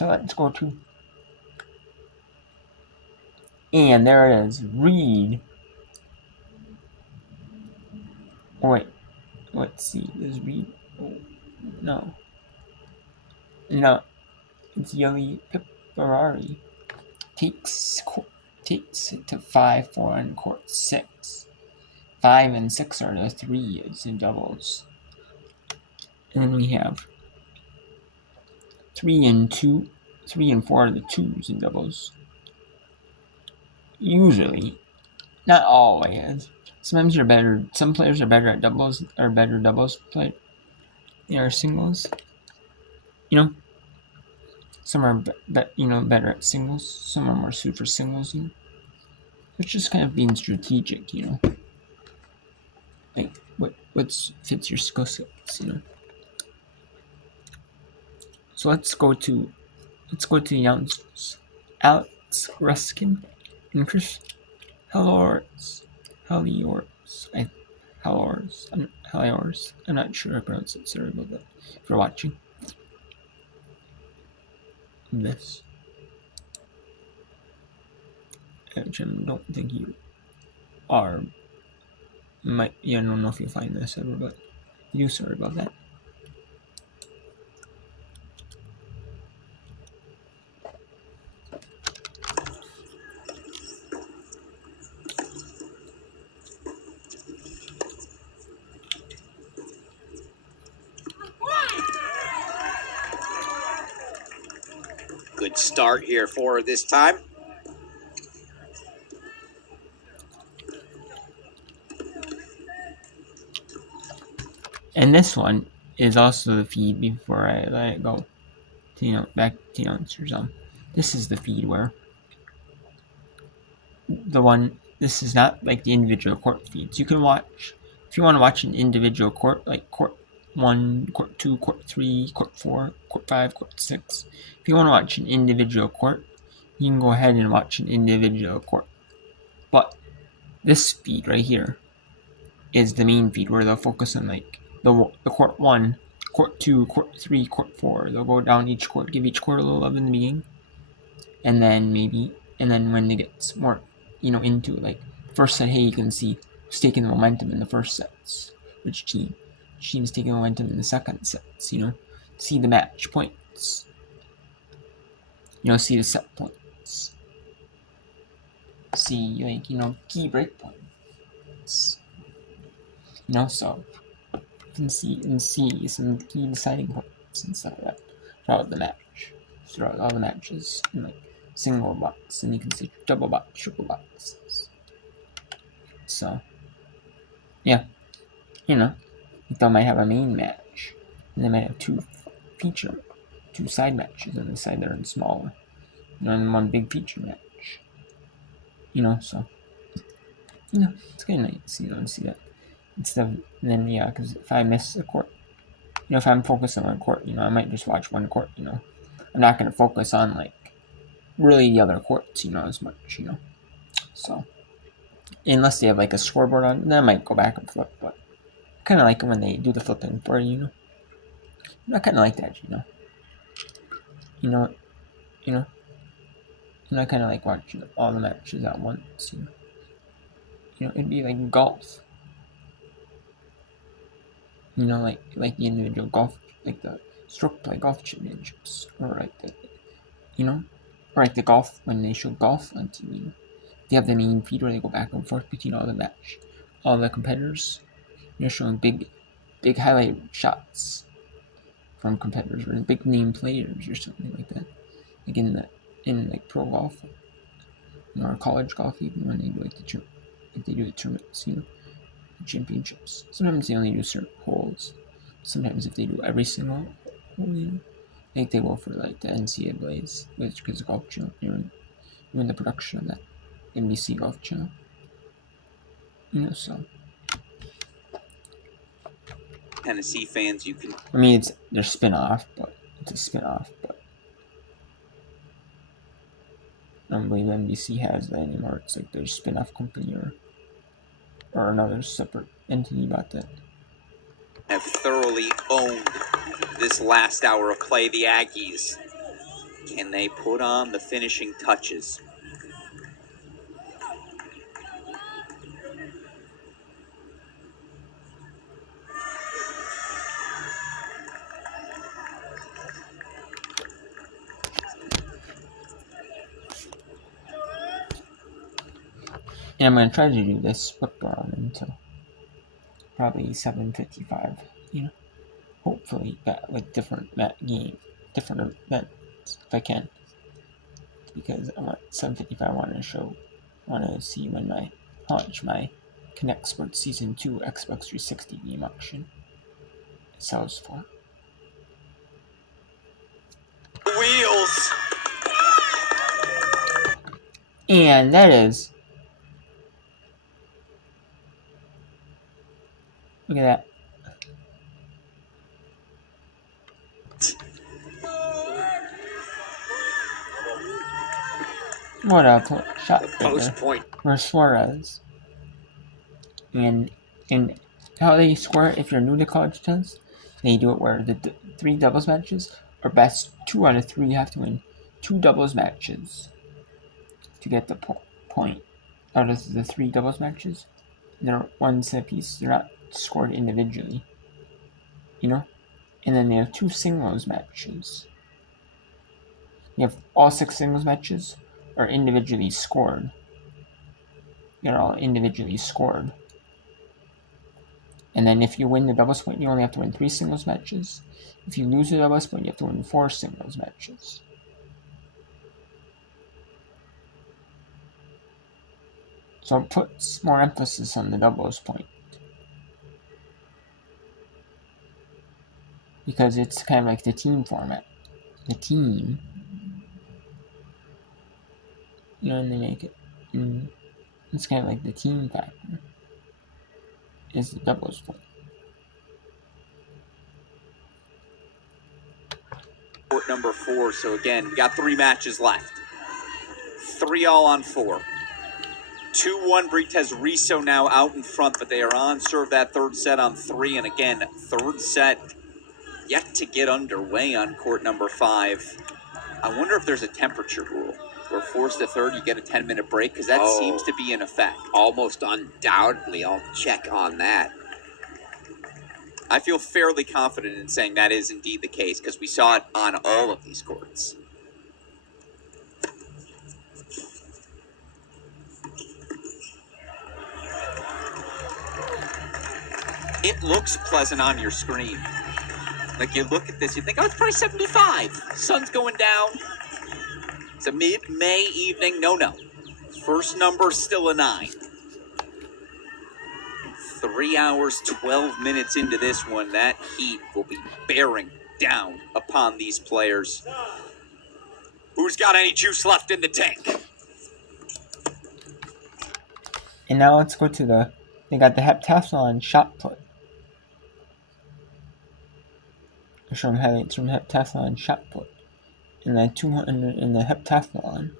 So let's go to, and there it is, read. Oh wait, let's see, is read, oh, no, it's Yeli Pipperari. Takes it to 5-4 in court 6. 5 and 6 are the threes in doubles. And then we have 3 and 4 are the twos in doubles. Usually, not always. Sometimes you're better. Some players are better at doubles, or better doubles play, or singles. Some are better at singles. Some are more suited for singles. It's just kind of being strategic. Like what fits your skill sets. So let's go to the announcers. Alex Ruskin and Chris Hellors. I'm not sure how to pronounce it. Sorry about that. For watching this, which I don't think you are. I don't know if you'll find this ever, but you. Sorry about that. Good start here for her this time. And this one is also the feed before I let it go. Back to the answers. This is the feed where this is not like the individual court feeds. You can watch, if you want to watch an individual court, like court 1, court 2, court 3, court 4, court 5, court 6. If you want to watch an individual court, you can go ahead and watch an individual court. But this feed right here is the main feed where they'll focus on like the court 1, court 2, court 3, court 4. They'll go down each court, give each court a little love in the beginning, and then when it gets more into like first set, hey, you can see who's taking the momentum in the first sets, which team's taking momentum in the second sets. See the match points, see the set points, see key break points, so you can see some key deciding points and stuff like that throughout all the matches, and like single box, and you can see double box, triple boxes. So yeah, they might have a main match, and they might have two side matches on the side that are smaller, and one big feature match. So it's kind of nice, to see that. Because if I miss a court, if I'm focused on one court, I might just watch one court. I'm not going to focus on like really the other courts, as much, So unless they have like a scoreboard on, then I might go back and flip. But I kind of like it when they do the flipping for you. I kind of like that, I kind of like watching all the matches at once. It'd be like golf. Like the individual golf, like the stroke play golf championships, or like the, or like the golf when they show golf on TV. They have the main feed where they go back and forth between all the competitors. Showing big highlight shots from competitors or big name players or something like that. Like in like pro golf, or college golf, even when they do the tournaments, the championships. Sometimes they only do certain holes. Sometimes if they do every single hole, like they go for like the NCAAs, which is a golf channel. You're in the production of that NBC golf channel. So. Tennessee fans, you can. I mean, it's a spin-off, but I don't believe NBC has that anymore. It's like their spin-off company or another separate entity about that. Have thoroughly owned this last hour of play. The Aggies Can they put on the finishing touches? And I'm gonna try to do this whip around until probably 7:55. Hopefully, but with different different events if I can, because I want 7:55. I want to see how much my Connect Sports Season 2 Xbox 360 game auction sells for. Wheels. And that is, look at that. What a shot right Post there point. for Suarez. And how they score it, if you're new to college tennis, they do it where the 3 doubles matches are best 2 out of 3. You have to win 2 doubles matches to get the point out of the 3 doubles matches. They're one set piece. They're not scored individually, And then they have 2 singles matches. You have all 6 singles matches are individually scored. They're all individually scored. And then if you win the doubles point, you only have to win 3 singles matches. If you lose the doubles point, you have to win 4 singles matches. So it puts more emphasis on the doubles point. Because it's kind of like the team format. The team, and they make it. It's kind of like the team factor is the doubles point. Court number 4. So again, we got 3 matches left. 3 all on 4. 2-1 Brites Riso now out in front, but they are on serve that third set on 3. And again, third set yet to get underway on court number 5. I wonder if there's a temperature rule. We're forced to third, you get a 10-minute break, because that seems to be in effect. Almost undoubtedly. I'll check on that. I feel fairly confident in saying that is indeed the case, because we saw it on all of these courts. It looks pleasant on your screen. Like, you look at this, you think, oh, it's probably 75. Sun's going down. It's a mid-May evening. No. First number still a 9. 3 hours, 12 minutes into this one, that heat will be bearing down upon these players. Who's got any juice left in the tank? And now let's go to they got the heptathlon shot put. I'll show them highlights from heptathlon shot put. And the 200 in the heptathlon,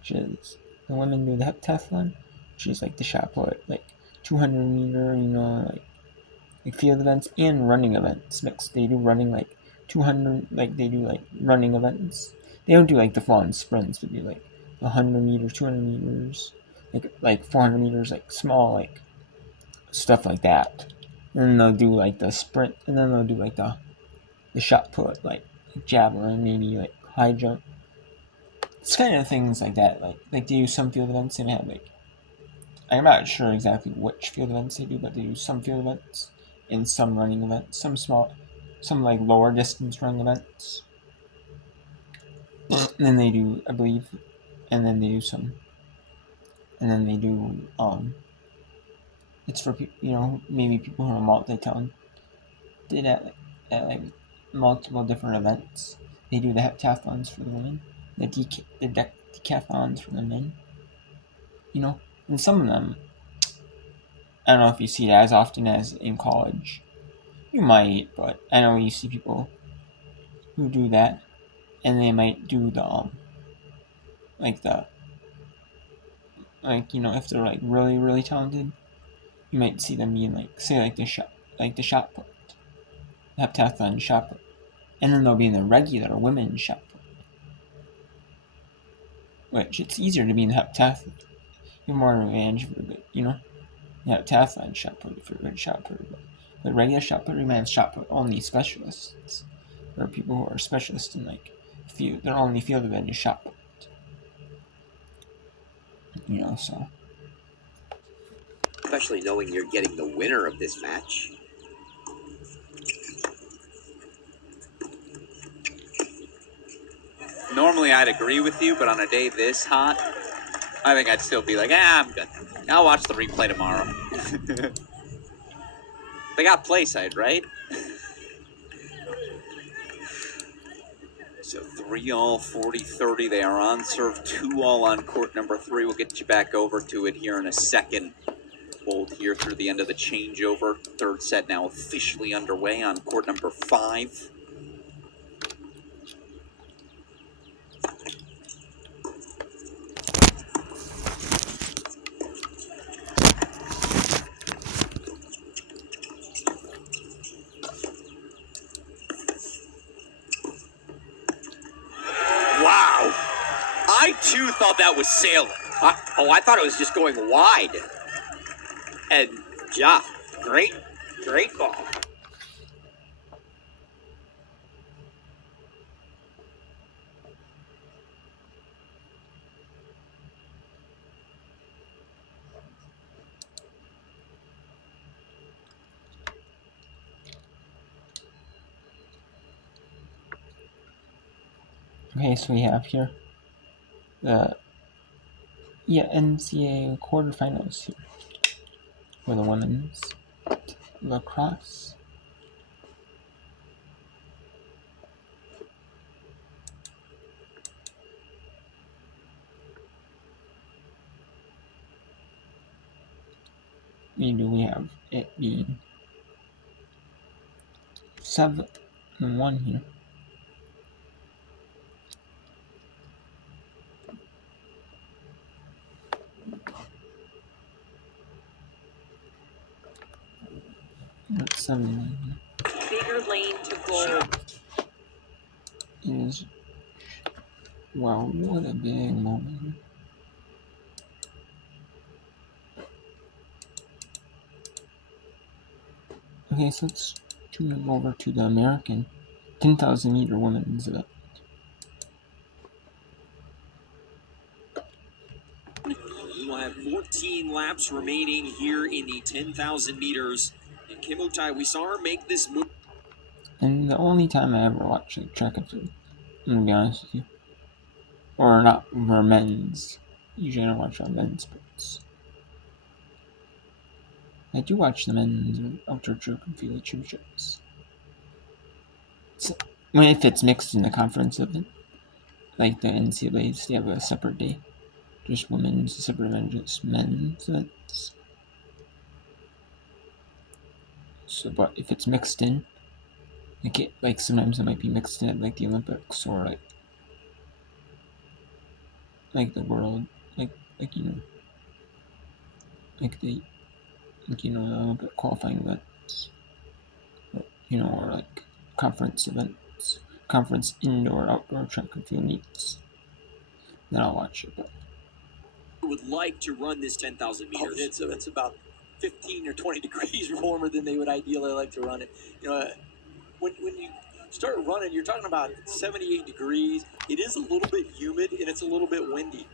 which is the women do the heptathlon, which is like the shot put, like 200 meter, like field events and running events mixed. They do running like 200, like they do like running events. They don't do like the full-on sprints, but do like 100 meters, 200 meters, like 400 meters, like small like stuff like that. And then they'll do like the sprint, and then they'll do like the shot put, like javelin, maybe like high jump. It's kind of things like that. Like they do some field events and have like, I'm not sure exactly which field events they do, but they do some field events and some running events, some like lower distance running events. And then they do, I believe, and then they do it's for people, maybe people who are multi-talented at like multiple different events. They do the heptathlons for the women, the decathlons for the men. And some of them, I don't know if you see it as often as in college. You might, but I know you see people who do that, and they might do the if they're like really really talented, you might see them being like, say, like the shot put, heptathlon shot put, and then they'll be in the regular women's shot put. which it's easier to be in the heptathlon. You have more of an advantage for good, you know? Yeah, heptathlon shot put for good shot put. But regular shot put remains shot put only specialists. Or people who are specialists in like field, their only field event is shot put. You know, so. Especially knowing you're getting the winner of this match. Normally I'd agree with you, but on a day this hot, I think I'd still be like, I'm good. I'll watch the replay tomorrow. They got play side, right? So 3-all, 40-30. They are on serve, 2-all on court number 3. We'll get you back over to it here in a second. Hold here through the end of the changeover. Third set now officially underway on court number 5. Wow. I too thought that was sailing. I thought it was just going wide. And yeah, great ball. Okay, so we have here the NCAA quarterfinals here for the women's lacrosse. We have it being 7-1 here. That's 7-1 here. Bigger lane to goal. Wow, what a big moment here. Okay, so let's tune over to the American 10,000 meter women's event. We will have 14 laps remaining here in the 10,000 meters. And Kim Otai, we saw her make this move. And the only time I ever watched like track and field, I'm gonna be honest with you, or not for men's. Usually I don't watch on men's sports. I do watch the men's outdoor track and field championships. So, if it's mixed in the conference event, like the NCAAs, they have a separate day, just women's, a separate event, just men's events. So, but if it's mixed in, like sometimes it might be mixed in at like the Olympics or like the world, like you know, like the Olympic qualifying events, or, or like conference events, conference indoor, outdoor track and field meets. Then I'll watch it. But Would like to run this 10,000 meters. It's about 15 or 20 degrees warmer than they would ideally like to run it. You know, when you start running, you're talking about 78 degrees. It is a little bit humid and it's a little bit windy.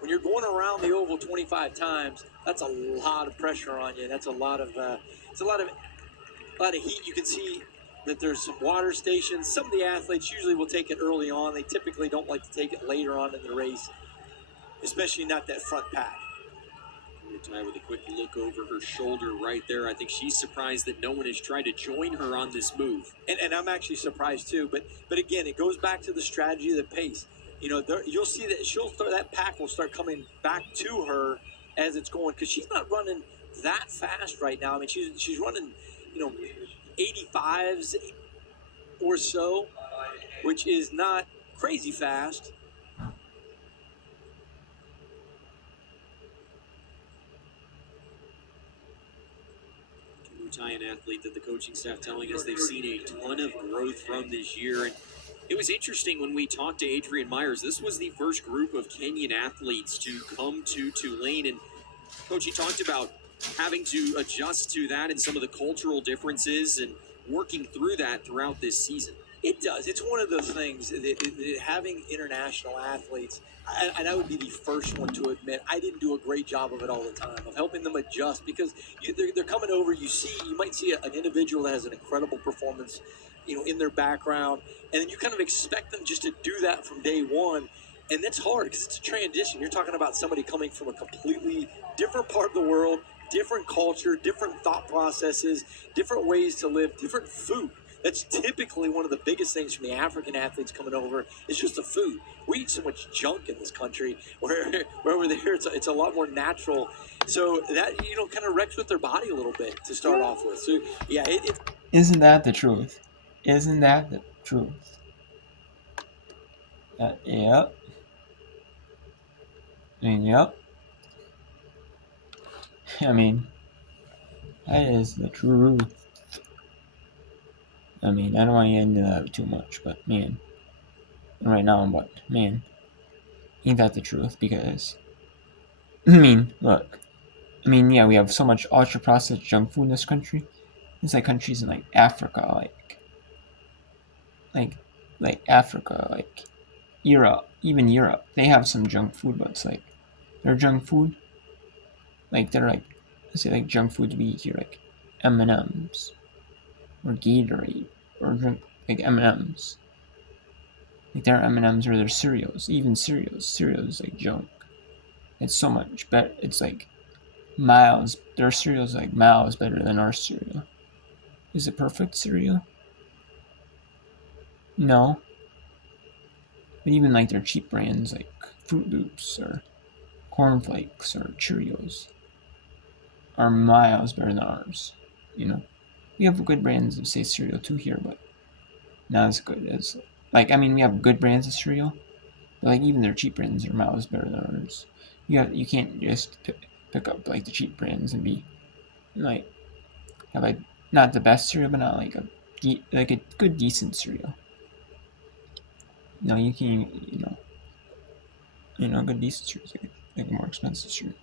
When you're going around the oval 25 times, that's a lot of pressure on you. That's a lot of heat. You can see that there's some water stations. Some of the athletes usually will take it early on. They typically don't like to take it later on in the race, especially not that front pack. Otai with a quick look over her shoulder right there. I think she's surprised that no one has tried to join her on this move. And I'm actually surprised too. But again, it goes back to the strategy of the pace. You know, you'll see that that pack will start coming back to her as it's going, because she's not running that fast right now. I mean, she's running, 85s or so, which is not crazy fast. Otai, an athlete that the coaching staff telling us they've seen a ton of growth from this year. And It was interesting when we talked to Adrian Myers. This was the first group of Kenyan athletes to come to Tulane. And, Coach, he talked about having to adjust to that and some of the cultural differences and working through that throughout this season. It does. It's one of those things that having international athletes, and I would be the first one to admit I didn't do a great job of it all the time, of helping them adjust, because they're coming over. You might see an individual that has an incredible performance, in their background, and then you kind of expect them just to do that from day one. And that's hard because it's a transition. You're talking about somebody coming from a completely different part of the world, different culture, different thought processes, different ways to live, different food. That's typically one of the biggest things from the African athletes coming over is just the food. We eat so much junk in this country, where over there it's a lot more natural. So that kind of wrecks with their body a little bit to start off with. So yeah, Isn't that the truth? Isn't that the truth? Yep. Yep. I mean, that is the truth. I mean, I don't want to get into that too much, but man, right now, man, ain't that the truth? Because, I mean, look, yeah, we have so much ultra processed junk food in this country. It's like countries in like Africa, like Africa, like Europe, even Europe, they have some junk food, but it's like their junk food, like they're like, let's say like junk foods we eat here, like M&Ms or Gatorade or drink like M&Ms. Like their M&Ms or their cereals, even cereals like junk. It's so much better. It's like miles. Their cereal's like miles better than our cereal. Is it perfect cereal? No. But even like their cheap brands like Fruit Loops or Corn Flakes or Cheerios are miles better than ours. We have good brands of say cereal too here, but not as good as we have good brands of cereal, but like even their cheap brands are miles better than ours. You can't just pick up like the cheap brands and be like have like not the best cereal, but not like a good decent cereal. No, you can good decent cereal, like a more expensive cereal.